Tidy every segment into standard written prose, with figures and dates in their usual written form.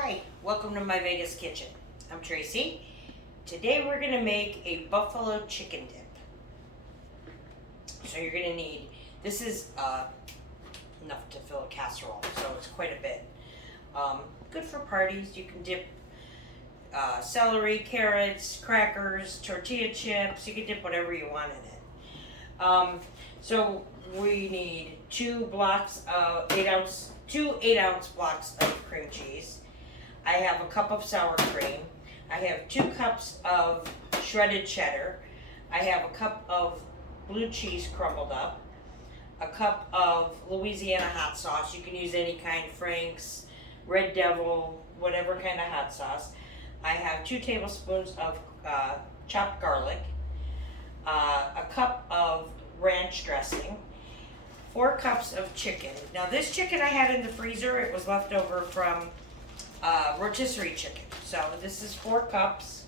Hi, welcome to my Vegas kitchen. I'm Tracy. Today we're gonna make a buffalo chicken dip. So you're gonna need, this is enough to fill a casserole, so it's quite a bit. Good for parties. You can dip celery, carrots, crackers, tortilla chips. You can dip whatever you want in it. So we need two 8-ounce blocks of cream cheese. I have a cup of sour cream. I have 2 cups of shredded cheddar. I have a cup of blue cheese crumbled up. A cup of Louisiana hot sauce. You can use any kind, Frank's, Red Devil, whatever kind of hot sauce. I have 2 tablespoons of chopped garlic. A cup of ranch dressing. 4 cups of chicken. Now this chicken I had in the freezer, it was left over from rotisserie chicken. So this is 4 cups.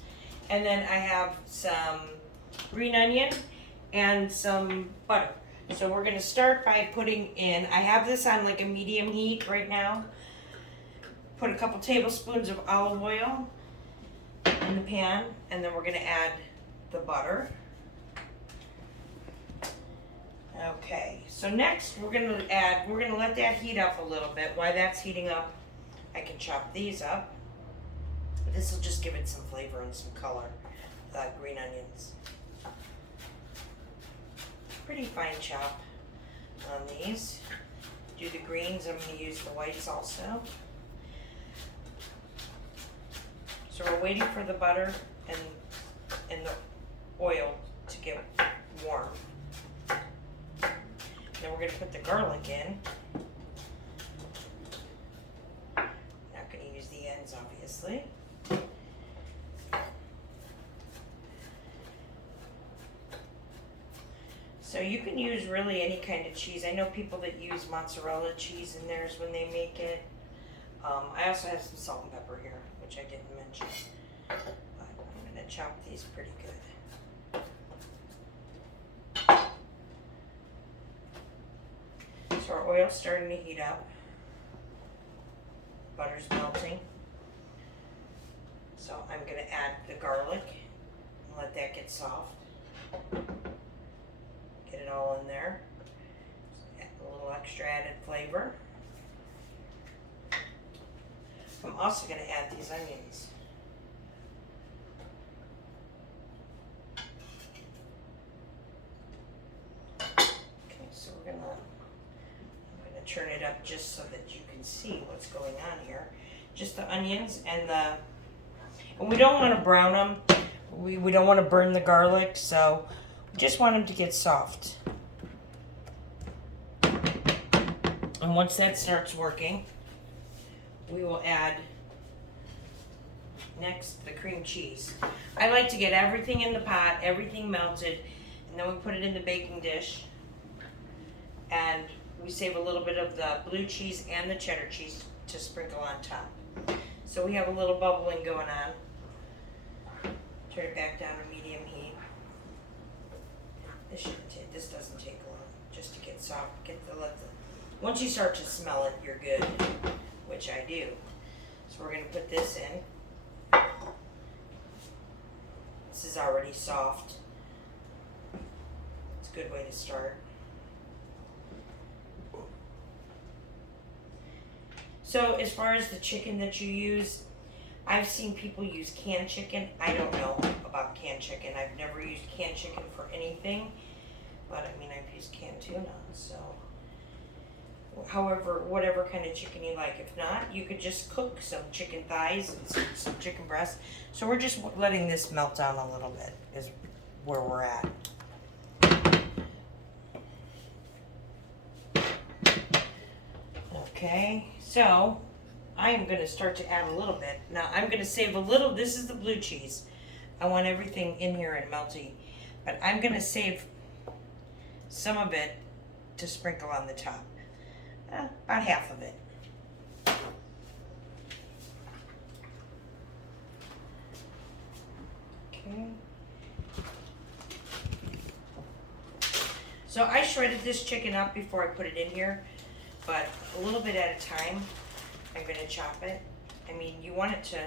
And then I have some green onion and some butter. So we're gonna start by putting in, I have this on like a medium heat right now. Put a couple tablespoons of olive oil in the pan, and then we're gonna add the butter. Okay, so next we're gonna let that heat up a little bit. While that's heating up, I can chop these up. This will just give it some flavor and some color, green onions. Pretty fine chop on these. Do the greens, I'm gonna use the whites also. So we're waiting for the butter and the oil to get warm. Then we're gonna put the garlic in. Not gonna use the ends, obviously. So you can use really any kind of cheese. I know people that use mozzarella cheese in theirs when they make it. I also have some salt and pepper here, which I didn't mention. But I'm gonna chop these pretty good. So our oil's starting to heat up. Butter's melting. So I'm gonna add the garlic and let that get soft. Get it all in there. Add a little extra added flavor. I'm also gonna add these onions. Okay, so I'm gonna turn it up just so that you can see what's going on here. Just the onions and we don't want to brown them. We don't want to burn the garlic, so we just want them to get soft. And once that starts working, we will add next the cream cheese. I like to get everything in the pot, everything melted, and then we put it in the baking dish. And we save a little bit of the blue cheese and the cheddar cheese to sprinkle on top. So we have a little bubbling going on. Turn it back down to medium heat. This doesn't take long, just to get soft. Once you start to smell it, you're good, which I do. So we're gonna put this in. This is already soft. It's a good way to start. So as far as the chicken that you use, I've seen people use canned chicken. I don't know about canned chicken. I've never used canned chicken for anything, but I mean, I've used canned tuna, so. However, whatever kind of chicken you like. If not, you could just cook some chicken thighs and some chicken breasts. So we're just letting this melt down a little bit is where we're at. Okay, so I am going to start to add a little bit. Now I'm going to save a little. This is the blue cheese. I want everything in here and melty, but I'm going to save some of it to sprinkle on the top. About half of it. Okay. So I shredded this chicken up before I put it in here, but a little bit at a time. I'm going to chop it I mean, you want it to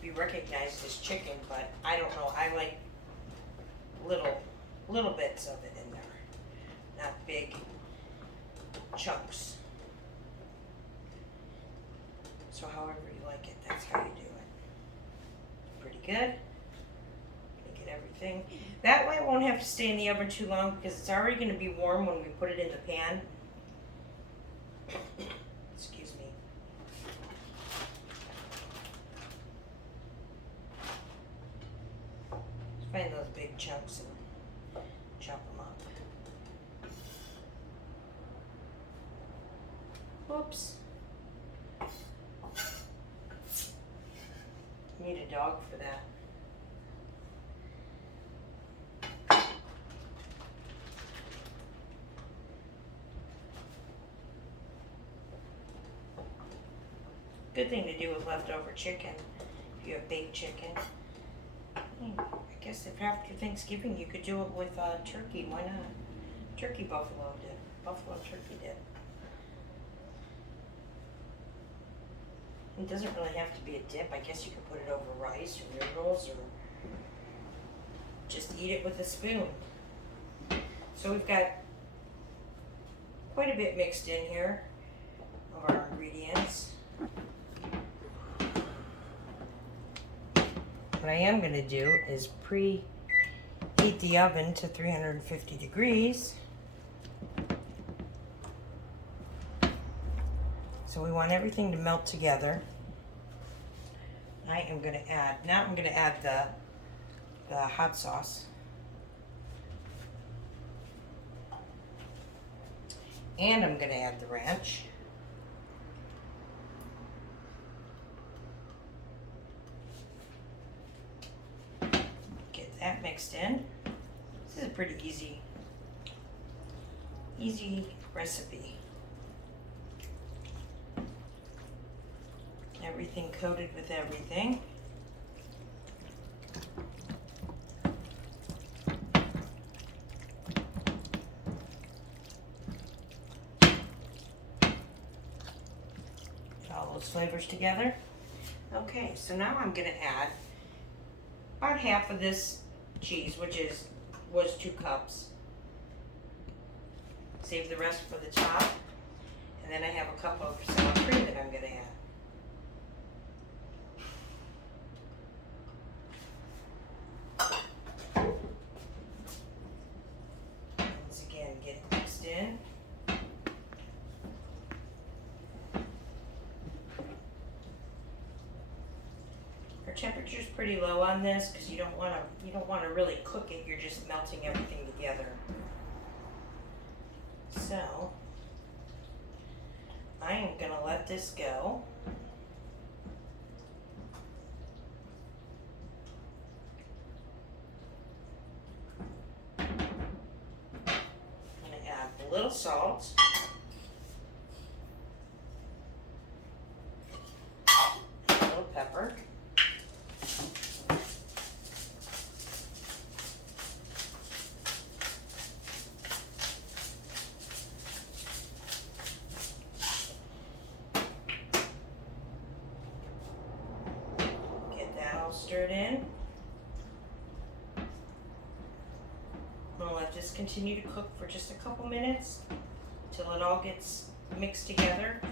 be recognized as chicken, but I don't know. I like little bits of it in there, not big chunks. So however you like it, that's how you do it. Pretty good. Get everything. That way it won't have to stay in the oven too long because it's already going to be warm when we put it in the pan. Excuse me. Just find those big chunks and chop them up. Whoops. Need a dog for that. Good thing to do with leftover chicken, if you have baked chicken. I guess if after Thanksgiving you could do it with turkey, why not? Turkey buffalo dip, buffalo turkey dip. It doesn't really have to be a dip. I guess you could put it over rice or noodles or just eat it with a spoon. So we've got quite a bit mixed in here of our ingredients. What I am going to do is preheat the oven to 350 degrees. So we want everything to melt together. I am going to add, now I'm going to add the hot sauce. And I'm going to add the ranch. Get that mixed in. This is a pretty easy recipe. Everything coated with everything. Get all those flavors together. Okay, so now I'm going to add about half of this cheese, which was 2 cups. Save the rest for the top. And then I have a cup of sour cream that I'm going to add. Once again, get it mixed in. Our temperature is pretty low on this because you don't want to really cook it. You're just melting everything together. So I am going to let this go. I'm going to add a little salt. A little pepper. Stirred in. I'm going to let this continue to cook for just a couple minutes until it all gets mixed together.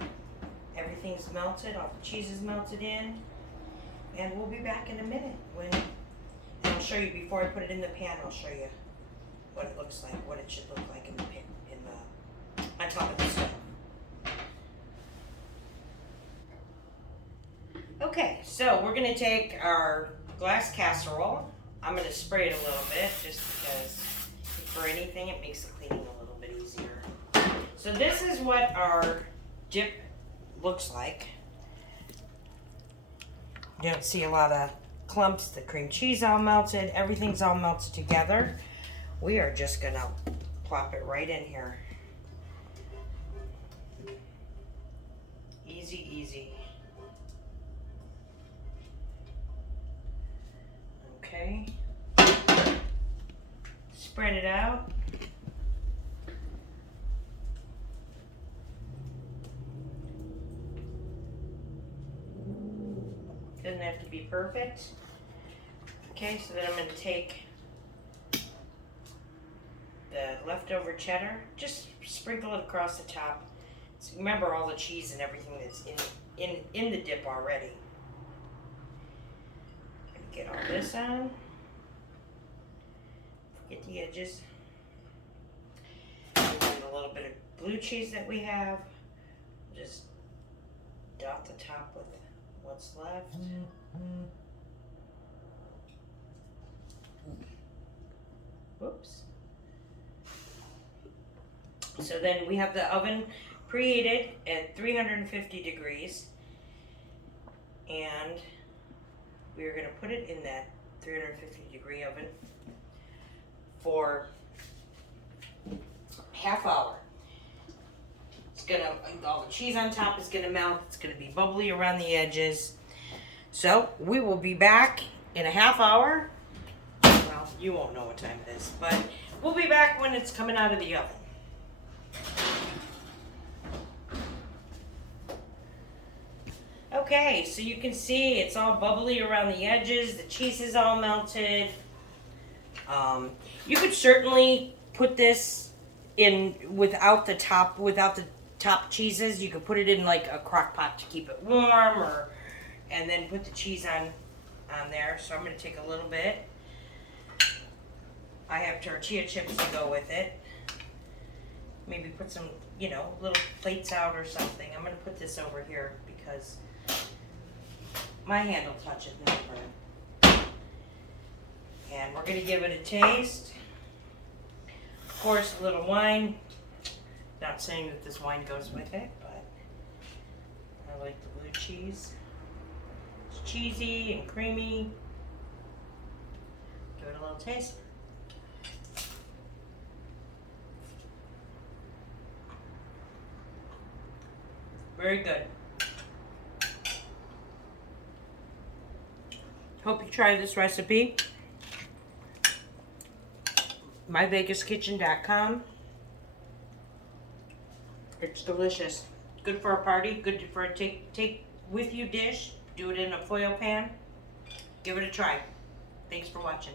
Everything's melted, all the cheese is melted in, and we'll be back in a minute when I'll show you before I put it in the pan. I'll show you what it looks like, what it should look like in the pan, on top of the stove. Okay, so we're going to take our glass casserole. I'm going to spray it a little bit just because for anything it makes the cleaning a little bit easier. So this is what our dip looks like. You don't see a lot of clumps. The cream cheese all melted. Everything's all melted together. We are just going to plop it right in here. Easy, easy. Okay, spread it out. Doesn't have to be perfect. Okay, so then I'm going to take the leftover cheddar, just sprinkle it across the top. So remember all the cheese and everything that's in the dip already. Get all this on. Get the edges. And then a little bit of blue cheese that we have. Just dot the top with what's left. Whoops. So then we have the oven preheated at 350 degrees, and we're going to put it in that 350 degree oven for half hour. It's gonna, all the cheese on top is gonna melt. It's gonna be bubbly around the edges. So we will be back in a half hour. Well, you won't know what time it is, but we'll be back when it's coming out of the oven. Okay, so you can see it's all bubbly around the edges. The cheese is all melted. You could certainly put this in without the top cheeses. You could put it in like a crock pot to keep it warm, and then put the cheese on there. So I'm going to take a little bit. I have tortilla chips to go with it. Maybe put some, little plates out or something. I'm going to put this over here because my hand will touch it and burn. And we're going to give it a taste. Of course, a little wine. Not saying that this wine goes with it, but I like the blue cheese. It's cheesy and creamy. Give it a little taste. Very good. Hope you try this recipe. myvegaskitchen.com. It's delicious. Good for a party. Good for a take with you dish. Do it in a foil pan. Give it a try. Thanks for watching.